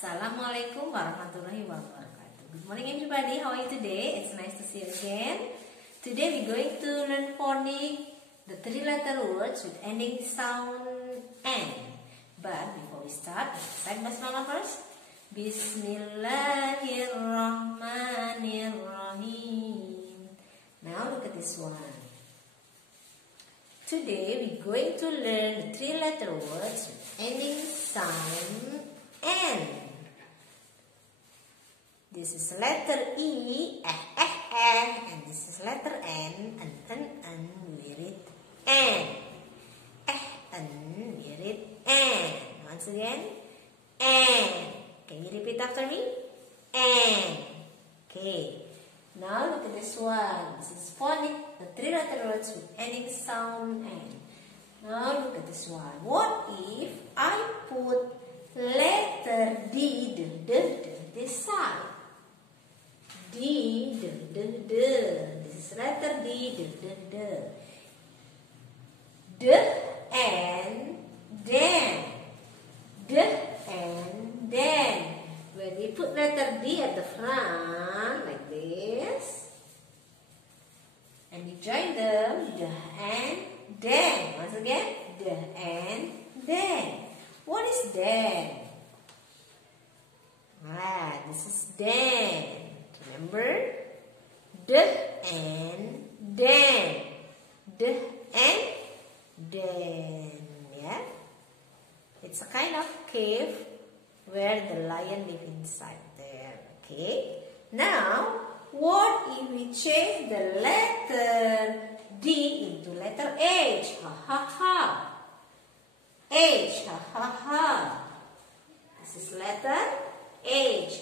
Assalamualaikum warahmatullahi wabarakatuh. Good morning everybody, how are you today? It's nice to see you again. Today we're going to learn phonic, the 3-letter words with ending sound N. But before we start, let's recite basmalah first. Bismillahirrahmanirrahim. Now look at this one. Today we're going to learn the 3-letter words with ending sound N. This is letter E, and this is letter N, we read N. We read N. Once again, N. Can you repeat after me? N. Okay. Now look at this one. This is phonic, the 3-letter words with ending sound N. Now look at this one. What if I put letter D, this side? D. This is letter D, D and then. D and then. When we put letter D at the front, like this, and we join them, D and then. Once again, D and then. What is then? This is then. Remember? D and then. D and then. Yeah? It's a kind of cave where the lion lives inside there. Okay? Now, what if we change the letter D into letter H? H. This is letter H.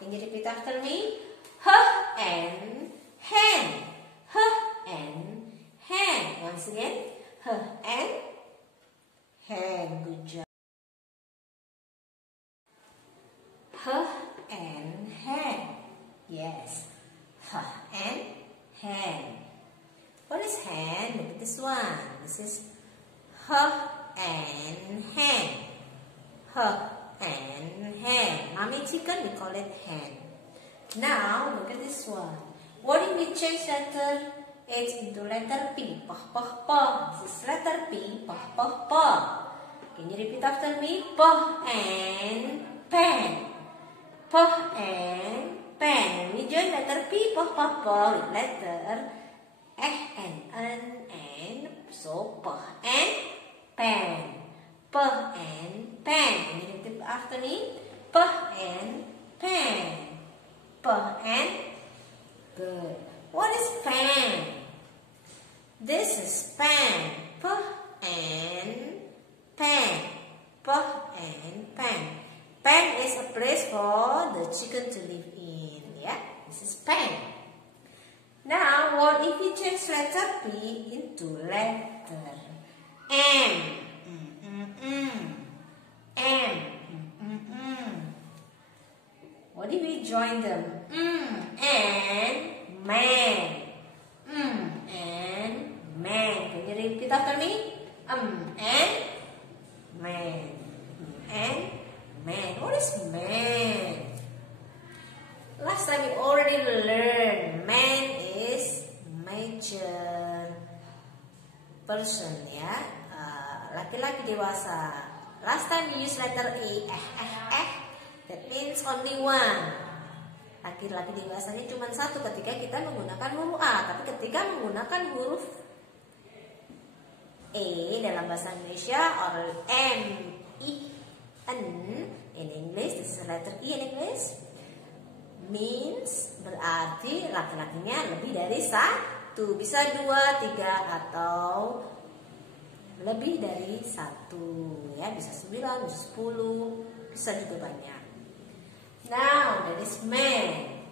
Can you repeat after me? H and hen. H and hen. Once again. H and hen. Good job. H and hen. Yes. H and hen. What is hen? Look at this one. This is H and hen. H and hen. Mommy chicken, we call it hen. Now, look at this one. What if we change letter H into letter P? This is letter P. Can you repeat after me? P and pen. P and pen. We join letter P, with letter and so P and pen. P and pen. Can you repeat after me? P and pen. P and good. What is pen? This is pen. P and pen. P and pen. Pen is a place for the chicken to live in. Yeah, this is pen. Now, what if we change letter P into letter M? What if we join them? And man. And man. Can you repeat after me? And man. And man. What is man? Last time we already learned man is major person, ya. Laki-laki dewasa. Last time we use letter E. That means only one. Laki-laki dewasanya cuma satu ketika kita menggunakan huruf A. Tapi ketika menggunakan huruf E dalam bahasa Indonesia or M, I, N in English, this is letter E in English, means berarti laki-lakinya lebih dari satu. Bisa 2, 3 atau lebih dari 1. Ya, bisa 9, bisa 10, bisa juga banyak. Now, that is man.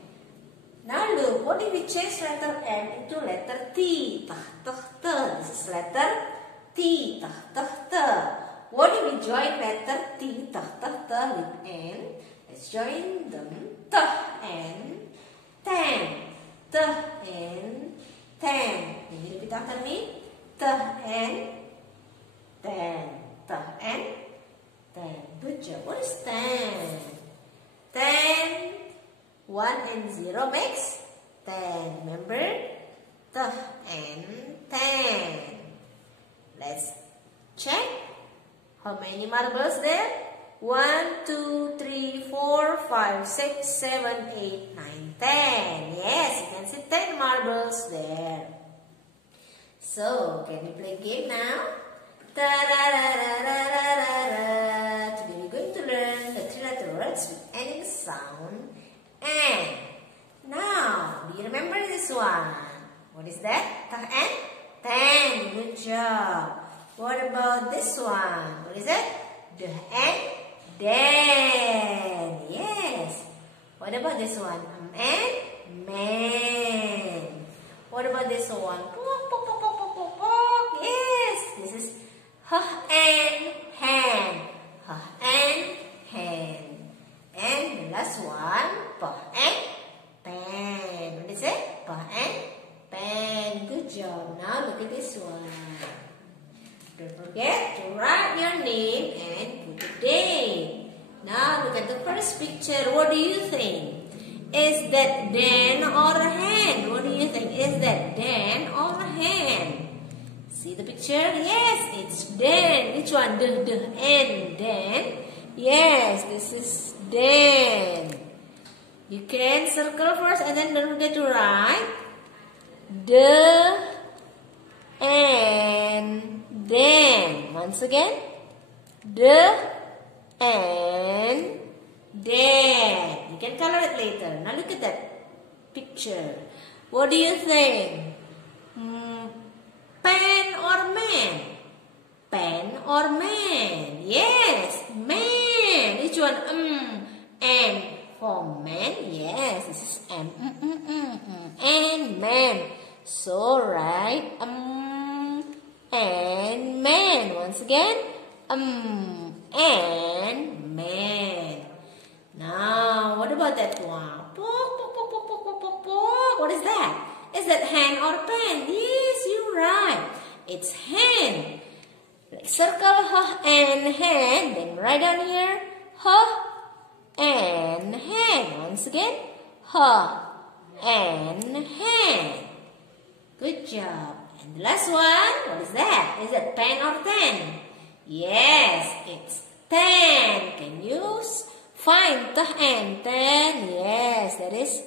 Now look, what if we change letter M into letter T? This is letter T. What if we join letter T, with N? Let's join them. T and ten. T and ten. Can you repeat after me? T and ten. T and 10. Good job. What is 10? 10, 1 and 0 makes 10. Remember? And 10. Let's check. How many marbles there? 1, 2, 3, 4, 5, 6, 7, 8, 9, 10. Yes, you can see 10 marbles there. So, can we play game now? Ta-da-da-da-da-da-da. Today we're going to learn the 3-letter words with ending sound and. Now, do you remember this one? What is that? And 10. Good job. What about this one? What is it? The and then. Yes. What about this one? And man. What about this one? Yes. This is and hand. And hand. And the last one, and pen. What is it? And pen. Good job. Now look at this one. Don't forget to write your name and put the date. Now look at the first picture. What do you think? Is that Dan or a hand? What do you think? Is that Dan or a hand? See the picture? Yes, it's Dan. Which one? The and Dan. Yes, this is Dan. You can circle first and then don't forget to write the and then. Once again, the and then. You can color it later. Now look at that picture. What do you think? Pen or man? Pen or man? Yes, man. Which one? And for man? Yes, this is and man. So write and man. Once again, and man. Now, what about that one? What is that? Is that hand or pen? Yes, you're right. It's hand. Circle and hand. Then write down here and hand. Once again, and hand. Good job. And the last one, what is that? Is that pen or 10? Yes, it's 10. Can you find and 10? Yes, that is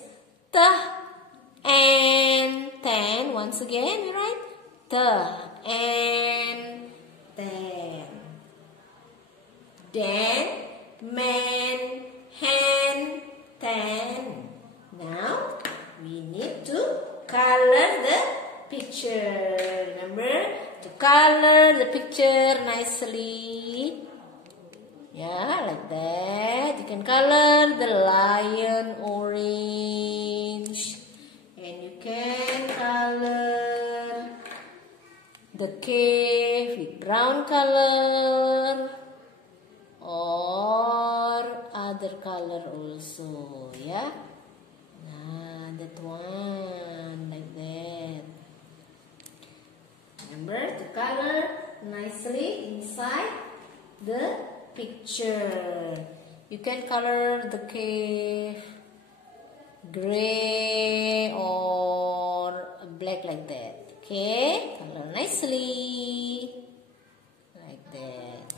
and 10. Once again, we write and 10. Then, man, hand, 10. Now, we need to color the picture. Remember to color the picture nicely. Yeah, like that. You can color the lion orange. And you can color the cave with brown color or other color also. Yeah. Nah, that one like that. Remember to color nicely inside the picture. You can color the cave gray or black like that. Okay, color nicely like that.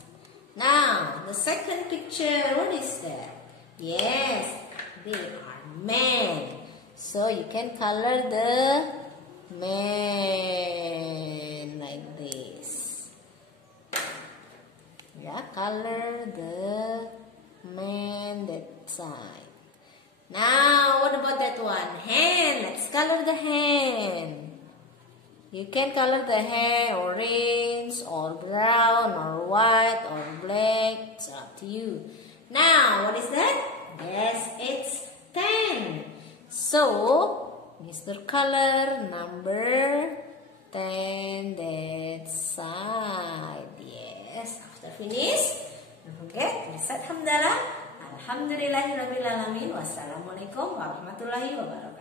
Now the second picture, what is that? Yes, they are men. So you can color the man like this. Yeah, color the man that side. Now, what about that one? Hand. Let's color the hand. You can color the hand orange or brown or white or black. It's up to you. Now, what is that? Yes, it's 10. So, Mr. Color number 10 that side. Yes, after finish, don't forget to set hamdalah. Alhamdulillahirrabbilalamin. Wassalamualaikum warahmatullahi wabarakatuh.